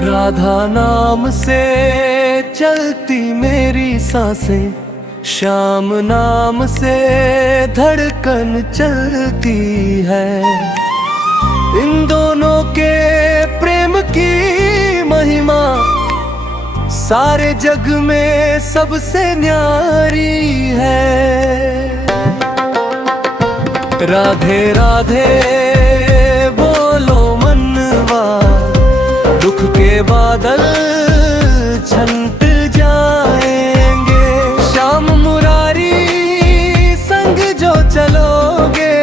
राधा नाम से चलती मेरी सांसें, श्याम नाम से धड़कन चलती है। इन दोनों के प्रेम की महिमा सारे जग में सबसे न्यारी है। राधे राधे बोलो मनवा, दुख के बादल छंट जाएंगे। श्याम मुरारी संग जो चलोगे,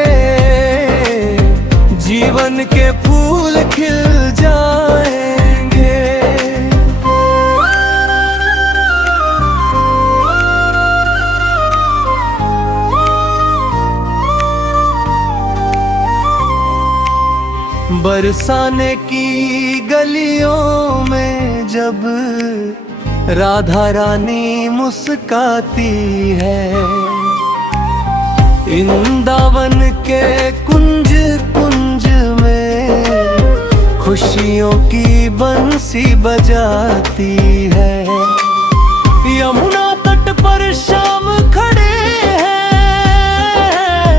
जीवन के फूल खिल जाएंगे। बरसाने की गलियों में जब राधा रानी मुस्काती है, वृंदावन के कुंज कुंज में खुशियों की बंसी बजाती है। यमुना तट पर श्याम खड़े हैं,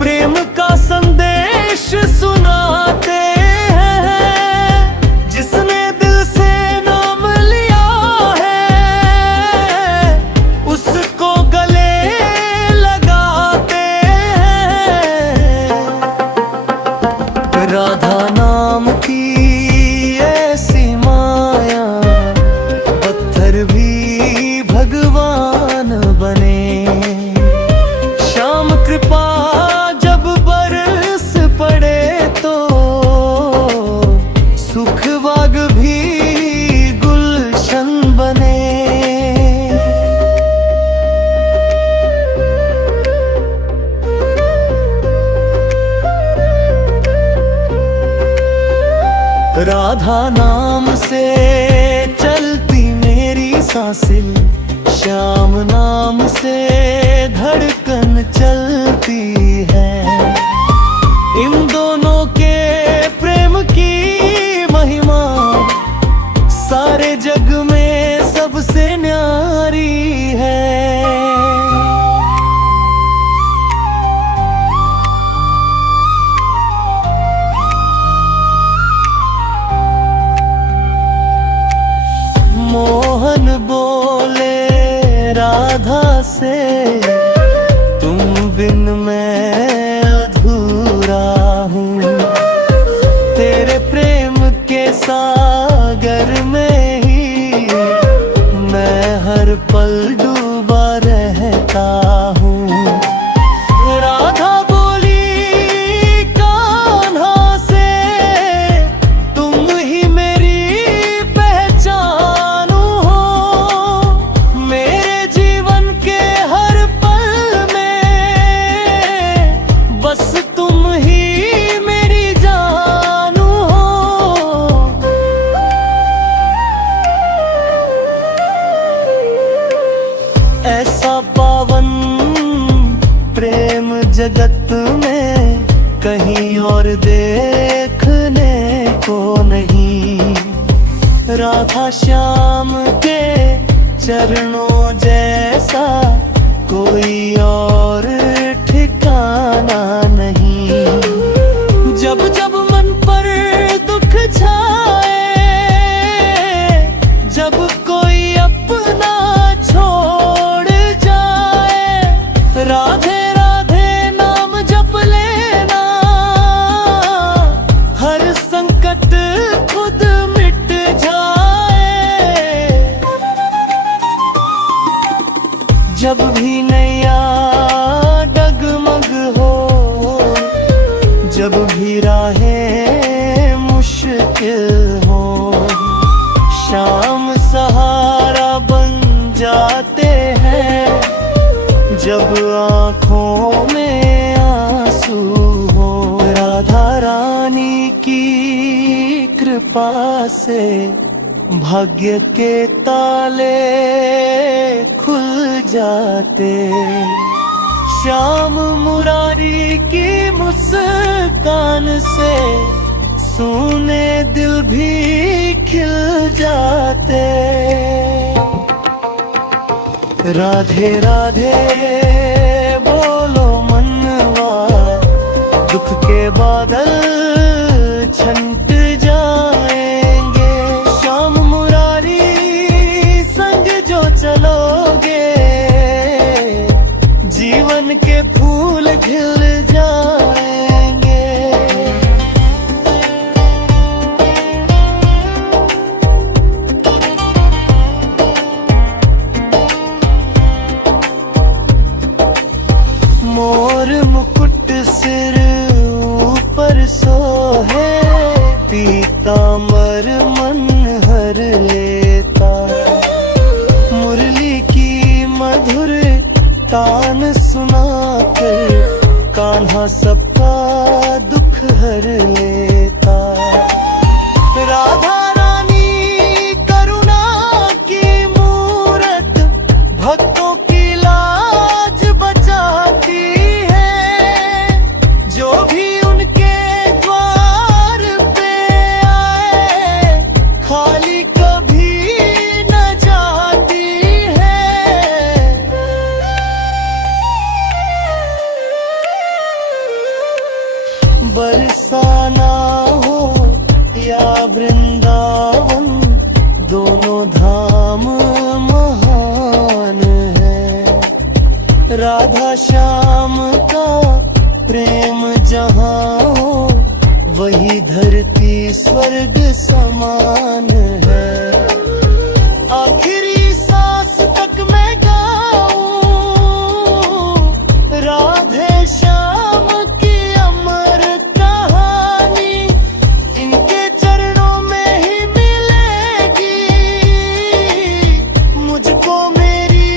प्रेम का संदेश सुनाते हैं। जिसने दिल से नाम लिया है, उसको गले लगाते हैं। राधा नाम की ऐसी माया, पत्थर भी भगवान बने। श्याम कृपा जब बरस पड़े तो सुख बाग भी गुलशन बने। राधा नाम से चलती मेरी सांसें, श्याम नाम से धड़कन चलती है। इन दोनों के प्रेम की महिमा सारे जग में सबसे न्यारी है। मोहन बोले राधा से, तुम बिन मैं अधूरा हूँ। तेरे प्रेम के सागर में ही मैं हर पल डूबा रहता हूँ। राधा बोली कान्हा से, तुम ही मेरी पहचान हो। मेरे जीवन के हर पल में बस तुम ही मेरी जान हो। ऐसा पावन प्रेम जगत में कहीं और देखने को नहीं। राधा श्याम के चरणों जैसा कोई और ठिकाना नहीं। जब जब मन पर दुख छाए, जब कोई अपना छोड़ जाए, राधे राधे नाम जप लेना, हर संकट खुद मिट जाए। जब भी नैया डगमग हो, जब भी राहें मुश्किल हो, श्याम सहारा बन जाते हैं। जब आँखों में आंसू हो, राधा रानी की कृपा से भाग्य के ताले खुल जाते। श्याम मुरारी की मुस्कान से सूने दिल भी खिल जाते। राधे राधे बोलो मनवा, दुख के बादल छंट जाएंगे। श्याम मुरारी संग जो चलोगे, जीवन के फूल खिल जाएंगे। मोर मुकुट सिर ऊपर सोहे, पीतांबर मन हर लेता। मुरली की मधुर तान सुनाकर, कान्हा सबका दुख हर लेता। राधा रानी करुणा की मूरत, भक्तों की लाज बचाती है। जो भी उनके द्वार पे आए, खाली कभी न जाती है। बरसाना हो या वृंदावन, दोनों धाम महान है। राधा श्याम का प्रेम जहाँ हो, वही धरती स्वर्ग समान है। आखिरी सांस तक मैं गाऊं राधे श्याम की अमर कहानी। इनके चरणों में ही मिलेगी मुझको मेरी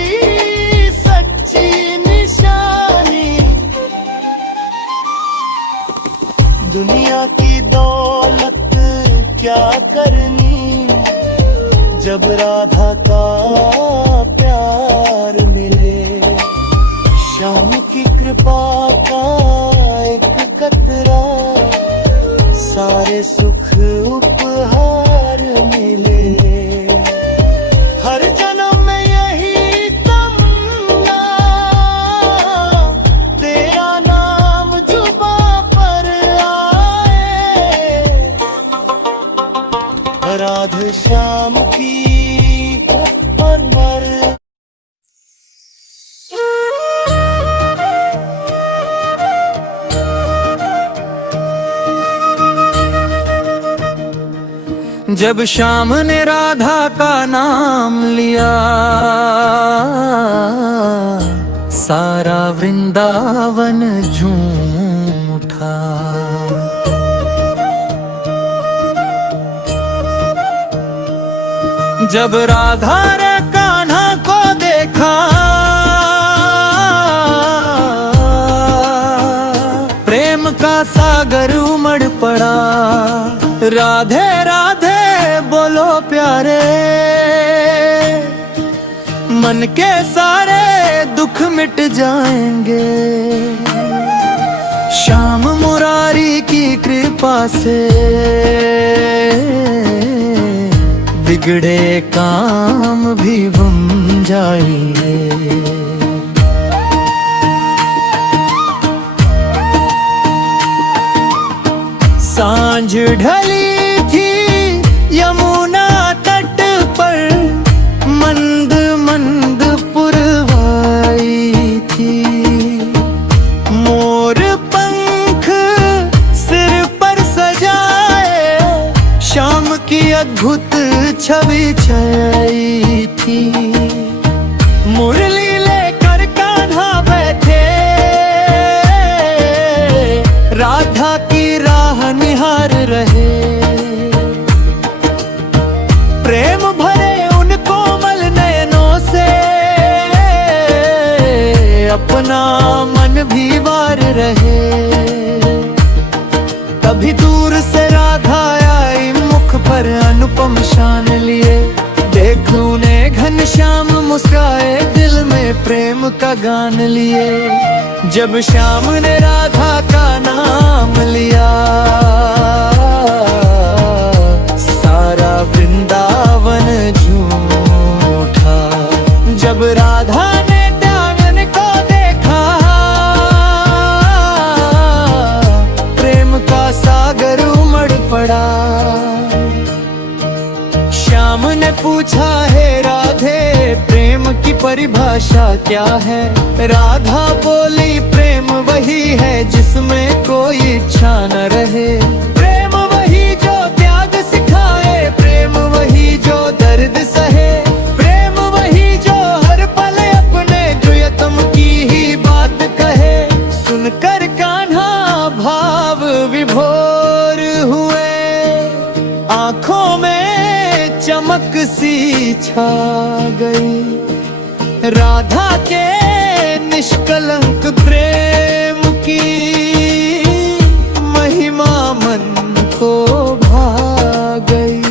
सच्ची निशानी। दुनिया की दौलत क्या करनी, जब राधा का प्यार मिले। श्याम की कृपा का एक कतरा, सारे सुख उपहार मिले। हर जन्म में यही तमन्ना, तेरा नाम जुबां पर आए। राधे श्याम की अमर। जब श्याम ने राधा का नाम लिया, सारा वृंदावन झूम उठा। जब राधा ने कान्हा को देखा, प्रेम का सागर उमड़ पड़ा। राधे राधे बोलो प्यारे, मन के सारे दुख मिट जाएंगे। श्याम मुरारी की कृपा से बिगड़े काम भी बन जाएंगे। सांझ ढली थी यमुना तट पर, मंद मंद पुरवाई थी। मोर पंख सिर पर सजाए, श्याम की अद्भुत छवि छाई थी। मुरली लेकर कान्हा बैठे, राधा की राह निहार रहे। प्रेम भरे उन कोमल नयनों से, अपना मन भी वार रहे। कभी दूर से राधा आई, मुख पर अनुपम शान लिए। देख उन्हें घनश्याम मुस्काए, दिल में प्रेम का गान लिए। जब श्याम ने राधा का नाम लिया, सारा श्याम ने पूछा, हे राधे प्रेम की परिभाषा क्या है? राधा बोली, प्रेम वही है जिसमें कोई इच्छा न रहे। प्रेम वही जो त्याग सिखाए, प्रेम वही जो दर्द सहे, प्रेम वही जो हर पल अपने प्रियतम की ही बात कहे। सुनकर कान्हा भाव विभोर हुए, आंखों में चमक सी छा गई। राधा के निष्कलंक प्रेम की महिमा मन को भा गई।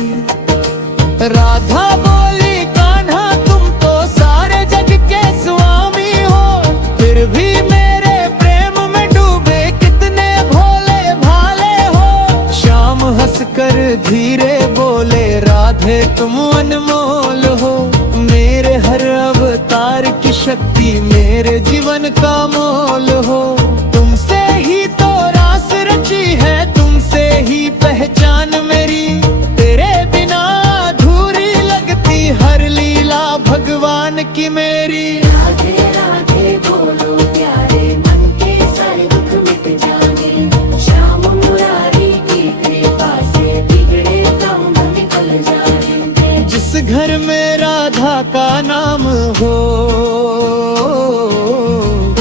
राधा बोली, कान्हा तुम तो सारे जग के स्वामी हो, फिर भी मेरे प्रेम में डूबे कितने भोले भाले हो। श्याम हंसकर धीरे बोले, राधे तुम अनमोल हो, मेरे हर अवतार की शक्ति मेरे जीवन का मोल हो। तुमसे ही तो रास रची है, तुमसे ही पहचान मेरी, तेरे बिना अधूरी लगती हर लीला भगवान की मेरी। राधे राधे बोलो प्यारे, मन के सारे दुख मिट जाने, श्याम मुरारी की कृपा से बिगड़े काम निकल जाएंगे। जिस घर में राधा का नाम हो,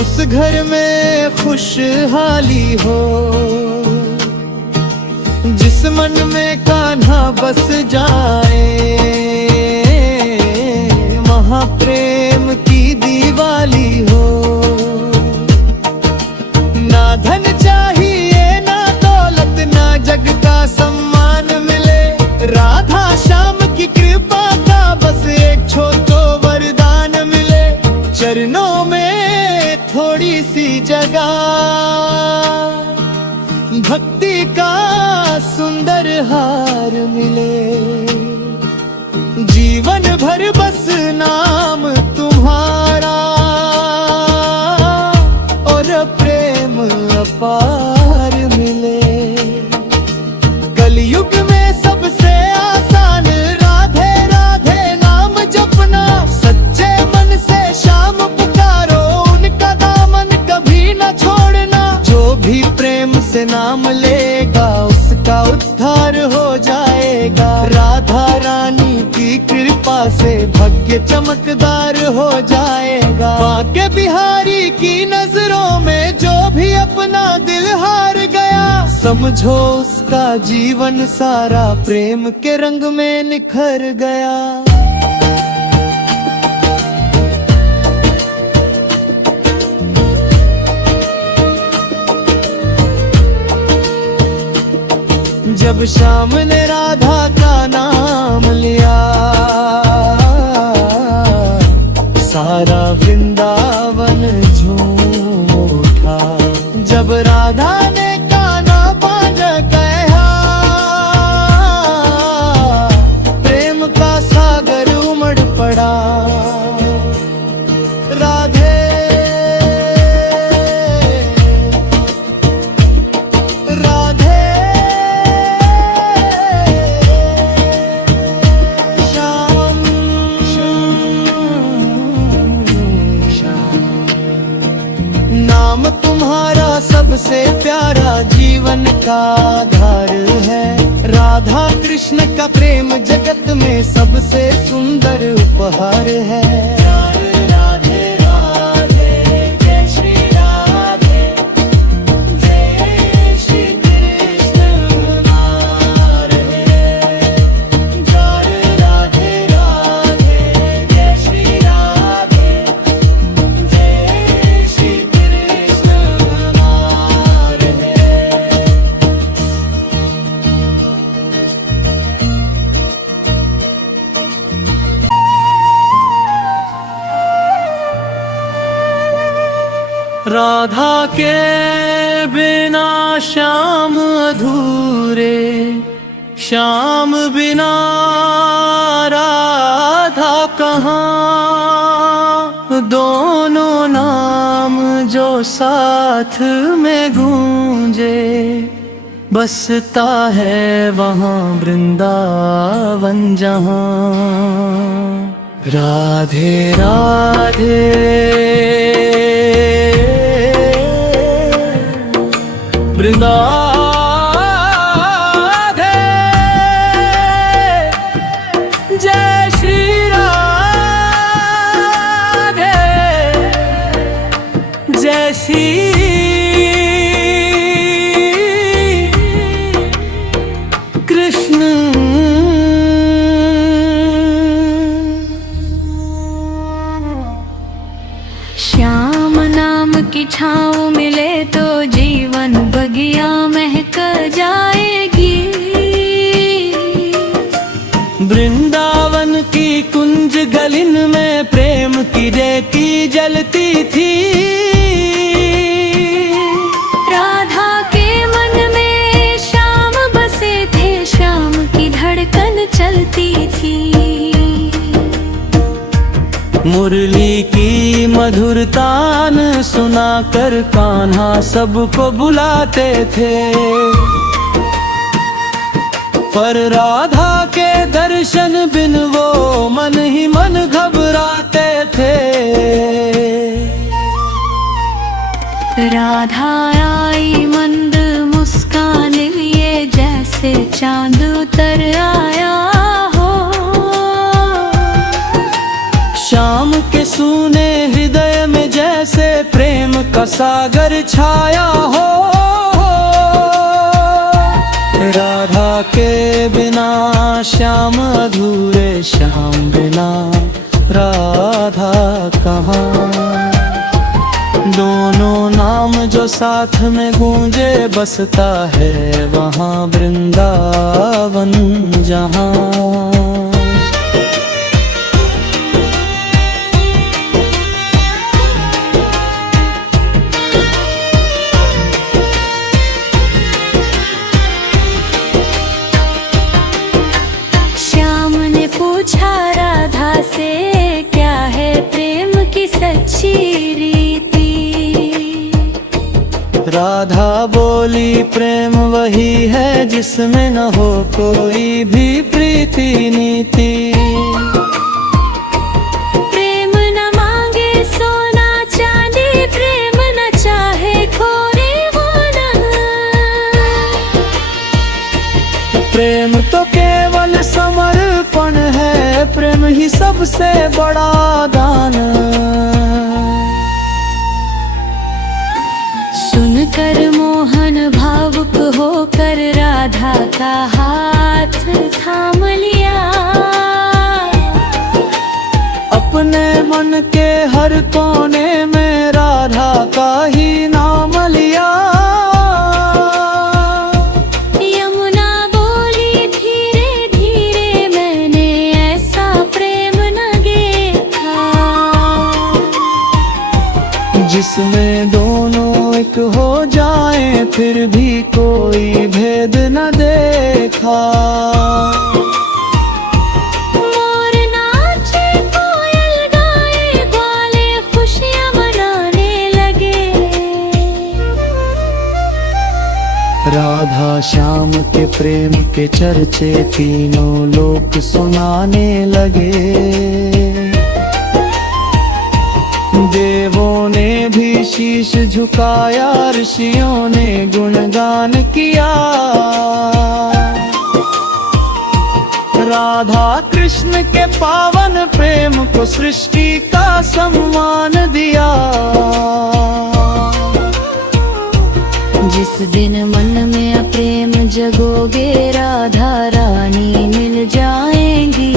उस घर में खुशहाली हो। जिस मन में कान्हा बस जाए, महाप्रेम की दिवाली हो। ना धन चाहिए ना दौलत, ना जग का सम्मान मिले, राधा श्याम की कृपा का बस एक छोटो वरदान मिले। चरणों में थोड़ी सी जगह, भक्ति का सुंदर हार मिले, जीवन भर बस नाम तुम्हारा और प्रेम अपार मिले। कलयुग में सबसे आसान राधे राधे नाम जपना, सच्चे मन से श्याम पुकारो, उनका दामन कभी न छोड़ना। जो भी प्रेम से नाम लेगा उसका उद्धार हो जाएगा। राधा रानी की कृपा से भाग्य चमकदार हो जाएगा। बांके बिहारी की नजरों में जो भी अपना दिल हार गया, समझो उसका जीवन सारा प्रेम के रंग में निखर गया। जब श्याम ने राधा का नाम लिया, सारा वृंदावन झूम उठा। जब राधा ने कान्हा बांध कहा, प्रेम का सागर उमड़ पड़ा। राधे नाम तुम्हारा सबसे प्यारा जीवन का आधार है। राधा कृष्ण का प्रेम जगत में सबसे सुंदर उपहार है। राधे राधे जय श्री राधे, जय श्री कृष्ण राधे। राधे राधे जय श्री राधे, जय श्री राधा के बिना श्याम अधूरे, श्याम बिना राधा कहाँ। दोनों नाम जो साथ में गूंजे, बसता है वहाँ वृंदावन जहाँ राधे राधे वृंदावन जय श्री राधे जय श्री कृष्ण। श्याम नाम की छाँव मिले तो जीवन बगिया महक जाएगी। वृंदावन की कुंज गलिन में प्रेम की रेती जलती थी। राधा के मन में श्याम बसे थे, श्याम की धड़कन चलती थी। मुरली की मधुर तान सुनाकर कान्हा सबको बुलाते थे, पर राधा के दर्शन बिन वो मन ही मन घबराते थे। राधा आई मंद मुस्कान लिए, जैसे चांद उतर आया हो। श्याम के सूने हृदय में जैसे प्रेम का सागर छाया हो। राधा के बिना श्याम अधूरे, श्याम बिना राधा कहाँ। दोनों नाम जो साथ में गूंजे, बसता है वहाँ वृंदावन जहाँ। पूछा राधा से, क्या है प्रेम की सच्ची रीति। राधा बोली, प्रेम वही है जिसमें न हो कोई भी प्रीति नीति। प्रेम न मांगे सोना चांदी, प्रेम न चाहे खोरे होना। प्रेम तो केवल समर्पण है, प्रेम ही सबसे बड़ा दान। सुनकर मोहन भावुक होकर राधा का हाथ थाम लिया। अपने मन के हर कोने में राधा का ही नाम लिया। जिसमें दोनों एक हो जाएं, फिर भी कोई भेद न देखा। मोर नाचे, कोयल गाए, ग्वाले खुशियां मनाने लगे। राधा श्याम के प्रेम के चर्चे तीनों लोक सुनाने लगे। देवों ने भी शीश झुकाया, ऋषियों ने गुणगान किया। राधा कृष्ण के पावन प्रेम को सृष्टि का सम्मान दिया। जिस दिन मन में प्रेम जगोगे, राधा रानी मिल जाएंगी।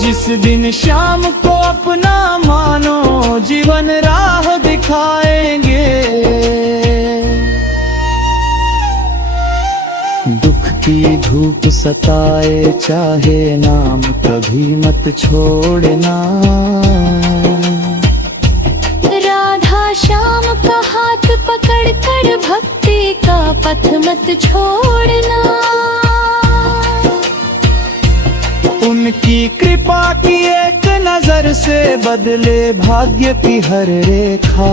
जिस दिन श्याम को अपना मानो, जीवन राह दिखाएंगे। दुख की धूप सताए चाहे, नाम कभी मत छोड़ना। राधा श्याम का हाथ पकड़कर भक्ति का पथ मत छोड़ना। उनकी कृपा की एक नजर से बदले भाग्य की हर रेखा।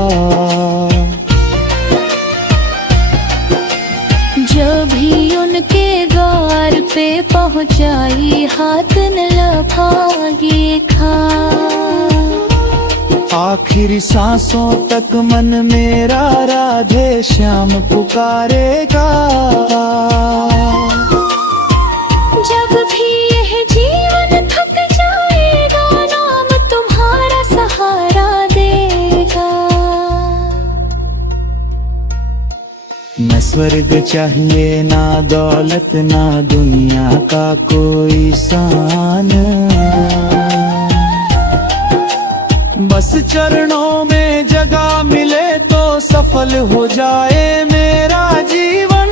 जब भी उनके द्वार पे पहुंचाई हाथ न लभागे खा। आखिरी सांसों तक मन मेरा राधे श्याम पुकारेगा। जब भी यह जीवन थक जाएगा नाम तुम्हारा सहारा देगा। न स्वर्ग चाहिए ना दौलत ना दुनिया का कोई सान, बस चरणों में जगह मिले तो सफल हो जाए मेरा जीवन।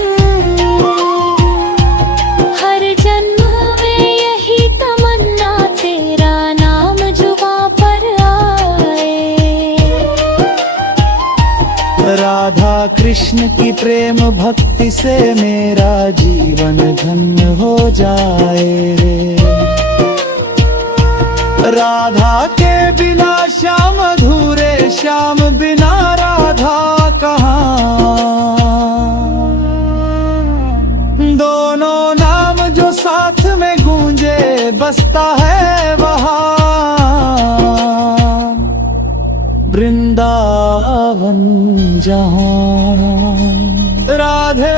हर जन्म में यही तमन्ना तेरा नाम जुबां पर आए। राधा कृष्ण की प्रेम भक्ति से मेरा जीवन धन्य हो जाए रे। राधा के बिना श्याम अधूरे, श्याम बिना राधा कहाँ। दोनों नाम जो साथ में गूंजे बसता है वहाँ वृंदावन जहाँ। राधे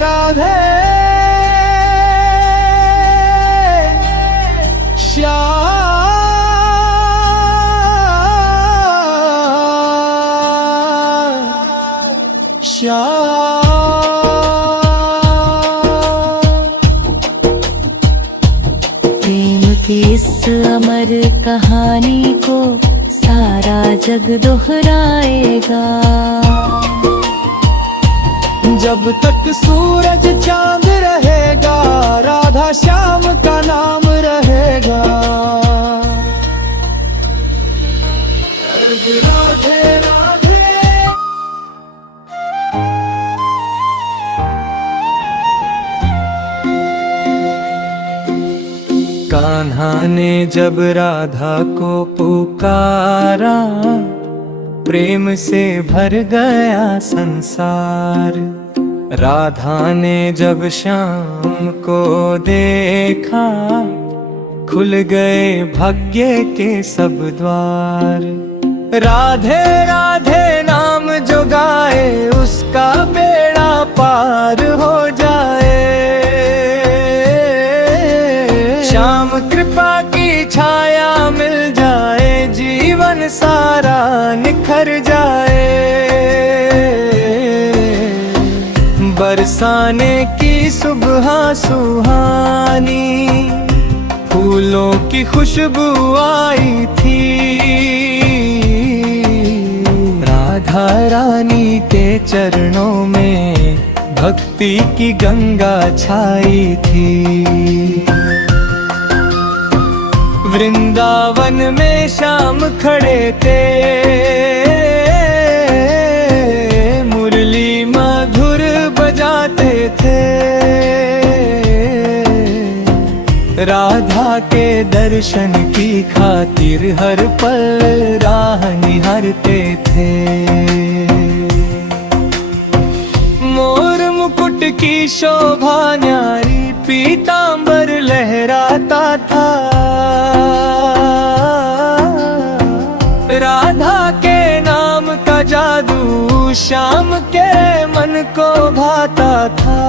राधे प्रेम की इस अमर कहानी को सारा जग दोहराएगा। जब तक सूरज चांद रहेगा राधा श्याम का नाम रहेगा। राधे राधे कान्हा ने जब राधा को पुकारा, प्रेम से भर गया संसार। राधा ने जब श्याम को देखा, खुल गए भाग्य के सब द्वार। राधे राधे नाम जो गाए उसका बेड़ा पार हो जाए। श्याम कृपा की छाया मिल जाए, जीवन सारा निखर जाए। बरसाने की सुबह सुहानी, फूलों की खुशबू आई थी। राधा रानी के चरणों में भक्ति की गंगा छाई थी। वृंदावन में श्याम खड़े थे, मुरली मधुर बजाते थे। राधा के दर्शन की खातिर हर पल राह निहारते थे। मोर मुकुट की शोभा न्यारी, पीतांबर लहराता था। राधा के नाम का जादू श्याम के मन को भाता था।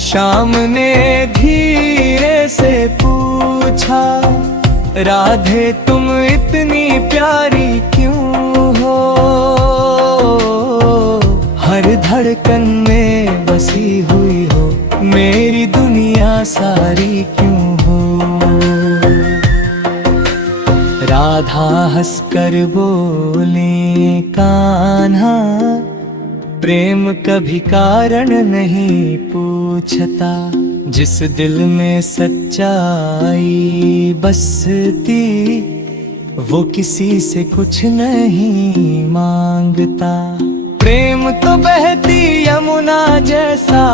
श्याम ने धीरे से पूछा, राधे तुम इतनी प्यारी क्यों हो? हर धड़कन में बसी हुई हो, मेरी दुनिया सारी क्यों हो? राधा हंसकर बोले, कान्हा प्रेम कभी कारण नहीं पूछता। जिस दिल में सच्चाई बसती, वो किसी से कुछ नहीं मांगता। प्रेम तो बहती यमुना जैसा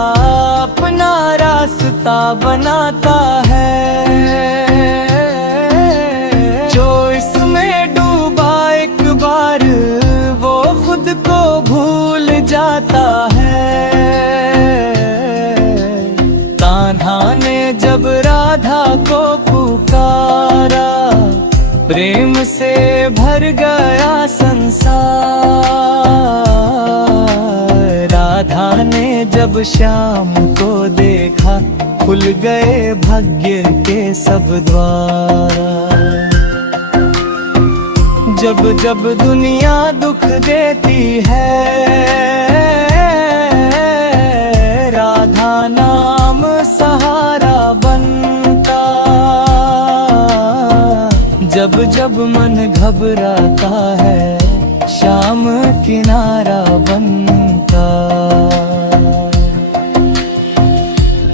अपना रास्ता बनाता है। जो इसमें डूबा एक बार, वो खुद जाता है। कान्हा ने जब राधा को पुकारा, प्रेम से भर गया संसार। राधा ने जब श्याम को देखा, खुल गए भाग्य के सब द्वार। जब जब दुनिया दुख देती है, राधा नाम सहारा बनता। जब जब मन घबराता है, श्याम किनारा बनता।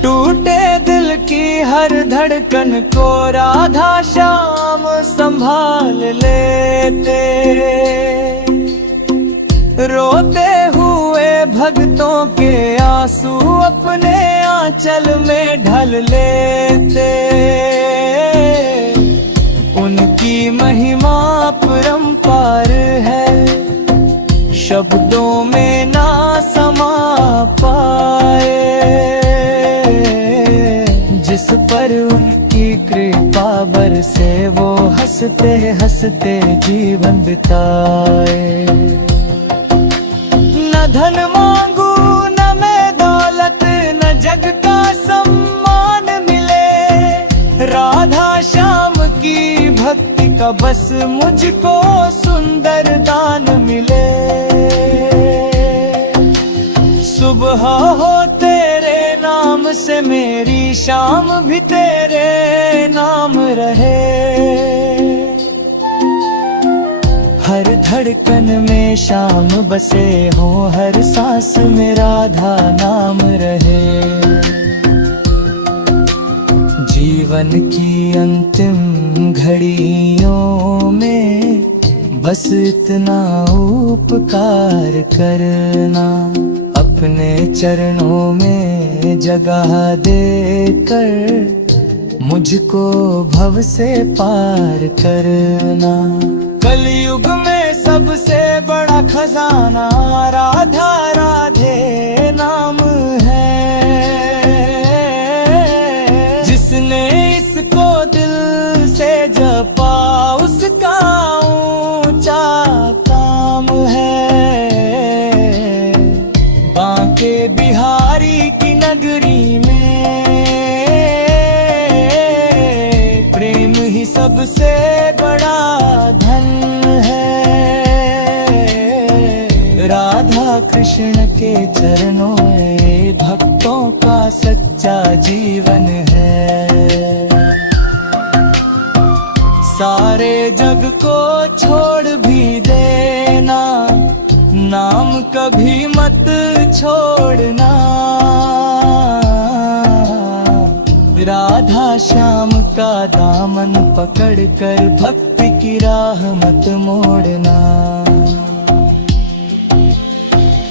टूटे दिल की हर धड़कन को राधा श्याम संभाल लेते। रोते हुए भक्तों के आंसू अपने आंचल में ढल लेते। उनकी महिमा परंपार है, शब्दों में ना समा पाए। जिस पर उनकी कृपा बरसे, वो हंसते हंसते जीवन बिताए। न धन मांगू न मैं दौलत, न जग का सम्मान मिले। राधा श्याम की भक्ति का बस मुझको सुंदर दान मिले। सुबह हो तेरे नाम से मेरी, शाम भी तेरे नाम रहे। हर धड़कन में शाम बसे हो, हर सांस में राधा नाम रहे। जीवन की अंतिम घड़ियों में बस इतना उपकार करना, अपने चरणों में जगह देकर मुझको भव से पार करना। कलयुग में सबसे बड़ा खजाना राधा राधे नाम है। जिसने इसको दिल से जपा, उसका ऊंचा काम है। बांके बिहारी की नगरी में प्रेम ही सबसे बड़ा धन है। राधा कृष्ण के चरणों में भक्तों का सच्चा जीवन है। सारे जग को छोड़ भी देना, नाम कभी मत छोड़ना। राधा श्याम का दामन पकड़कर भक्ति की राह मत मोड़ना।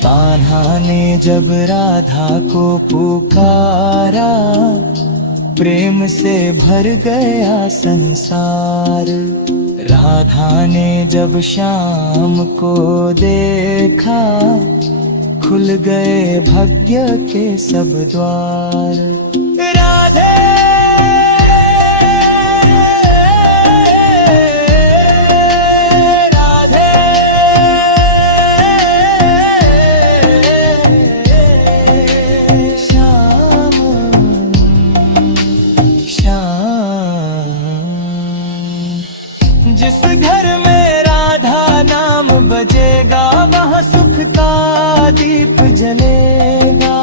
कान्हा ने जब राधा को पुकारा, प्रेम से भर गया संसार। राधा ने जब श्याम को देखा, खुल गए भाग्य के सब द्वार। राधे राधे श्याम श्याम। जिस घर में राधा नाम बजेगा, वहाँ सुख का दीप जलेगा।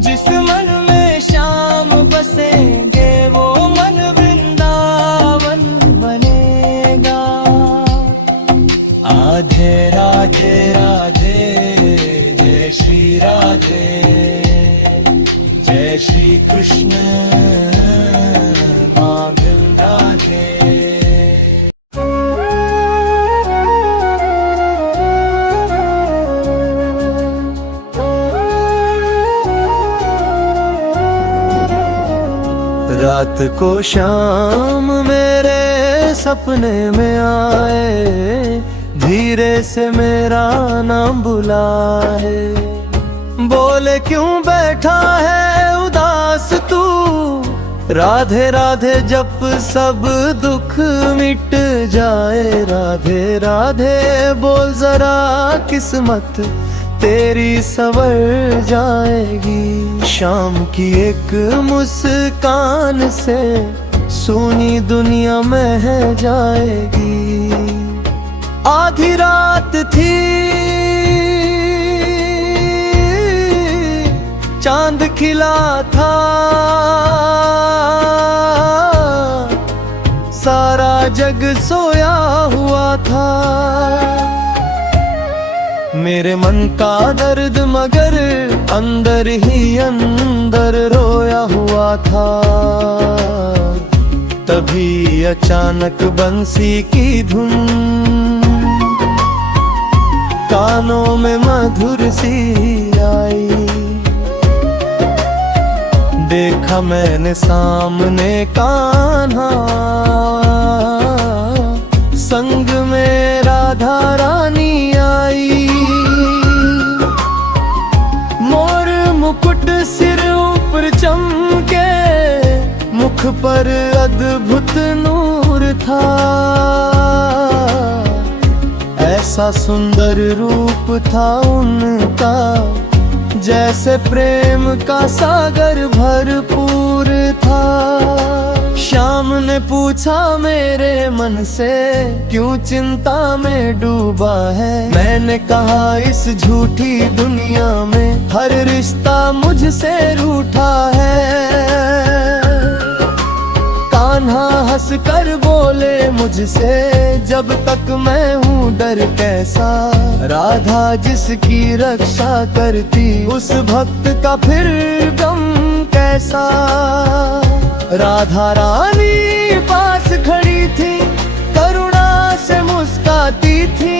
जिस मन में श्याम बसेंगे, वो मन वृंदावन बनेगा। आधे राधे राधे, जय श्री राधे, जय श्री कृष्ण माँ राधे। रात को श्याम मेरे सपने में आए, धीरे से मेरा नाम बुलाए, बोले क्यों बैठा है उदास तू, राधे राधे जप सब दुख मिट जाए, राधे राधे बोल जरा किस्मत तेरी संवर जाएगी। शाम की एक मुस्कान से सोनी दुनिया में जाएगी। आधी रात थी, चांद खिला था, सारा जग सोया हुआ था। मेरे मन का दर्द मगर अंदर ही अंदर रोया हुआ था। तभी अचानक बंसी की धुन कानों में मधुर सी आई। देखा मैंने सामने कान्हा, संग में राधा रानी आई। मोर मुकुट सिर ऊपर चमके, मुख पर अद्भुत नूर था। ऐसा सुंदर रूप था उनका, जैसे प्रेम का सागर भरपूर था। श्याम ने पूछा मेरे मन से, क्यों चिंता में डूबा है। मैंने कहा इस झूठी दुनिया में हर रिश्ता मुझसे रूठा है। कान्हा हंस कर बोले मुझसे, जब तक मैं हूँ डर कैसा। राधा जिसकी रक्षा करती, उस भक्त का फिर गम कैसा। राधा रानी पास खड़ी थी, करुणा से मुस्काती थी।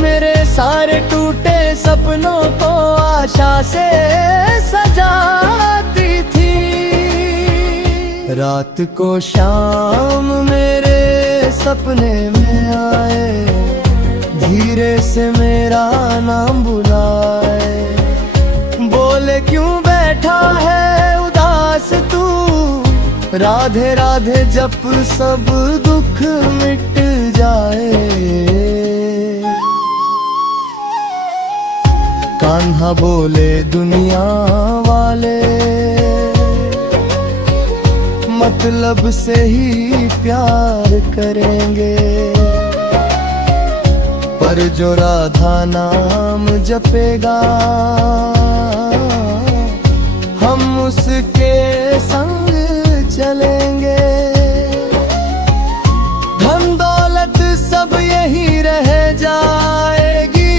मेरे सारे टूटे सपनों को आशा से सजाती थी। रात को शाम मेरे सपने में आए, धीरे से मेरा नाम बुलाए। बोले क्यों बैठा है उदास तू, राधे राधे जप सब दुख मिट जाए। कान्हा बोले दुनिया वाले मतलब से ही प्यार करेंगे, पर जो राधा नाम जपेगा हम उसके संग चलेंगे। धन दौलत सब यही रह जाएगी,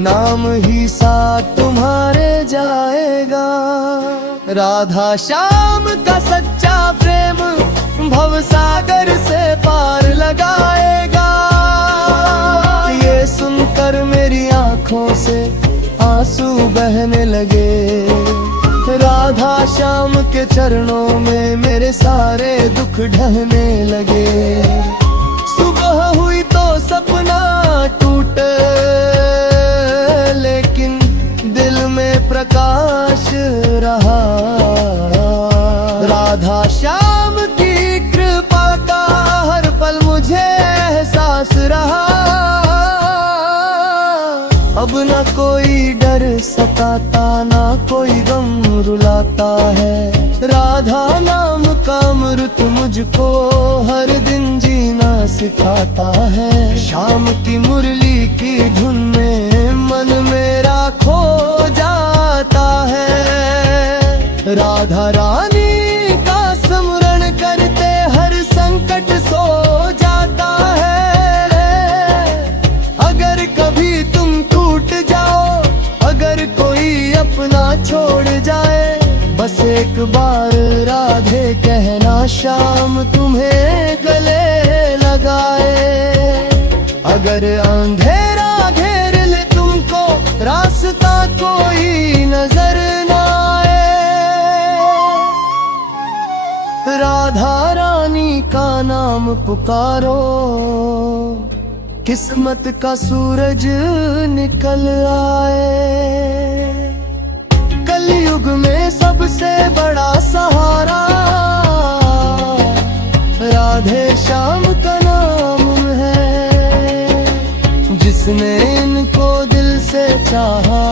नाम ही साथ तुम्हारे जाएगा। राधा श्याम का सच्चा प्रेम भवसागर से पार लगाएगा। ये सुनकर मेरी आंखों से आंसू बहने लगे। राधा श्याम के चरणों में मेरे सारे दुख ढहने लगे। सुबह हुई तो सपना टूटे, लेकिन दिल में प्रकाश रहा। राधा श्याम की कृपा का हर पल मुझे एहसास रहा। अब ना कोई डर सताता, ना कोई गम रुलाता है। राधा नाम का अमृत मुझको हर दिन जीना सिखाता है। शाम की मुरली की धुन में मन मेरा खो जाता है। राधा रानी का स्मरण करते हर संकट सो जाता है। अगर कभी तुम टूट जाओ, अगर कोई अपना छोड़ जाए, बस एक बार राधे कहना श्याम तुम्हें गले लगाए। अगर अंधेरा घेर ले तुमको, रास्ता कोई नजर ना आए, राधा रानी का नाम पुकारो, किस्मत का सूरज निकल आए। कलयुग में सबसे बड़ा सहारा राधे श्याम का नाम है। जिसने इनको दिल से चाहा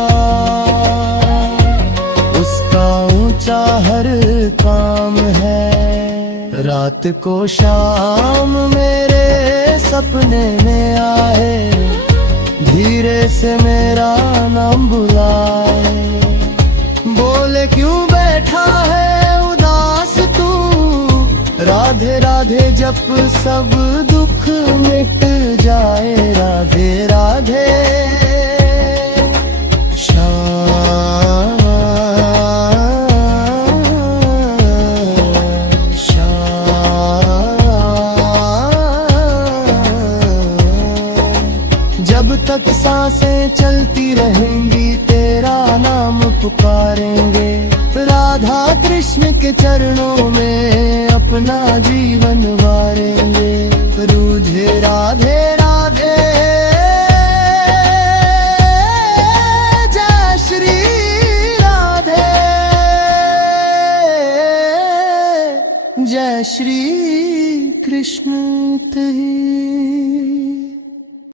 उसका ऊंचा हर काम है। रात को शाम मेरे सपने में आए, धीरे से मेरा नाम बुलाए। बोले क्यों बैठा है उदास तू, राधे राधे जप सब दुख मिट जाए। राधे राधे जब तक सांसें चलती रहेंगी तेरा नाम पुकारेंगे। राधा कृष्ण के चरणों में अपना जीवन वारेंगे। रूधे राधे राधे जय श्री राधे, जय श्री कृष्ण तेरी।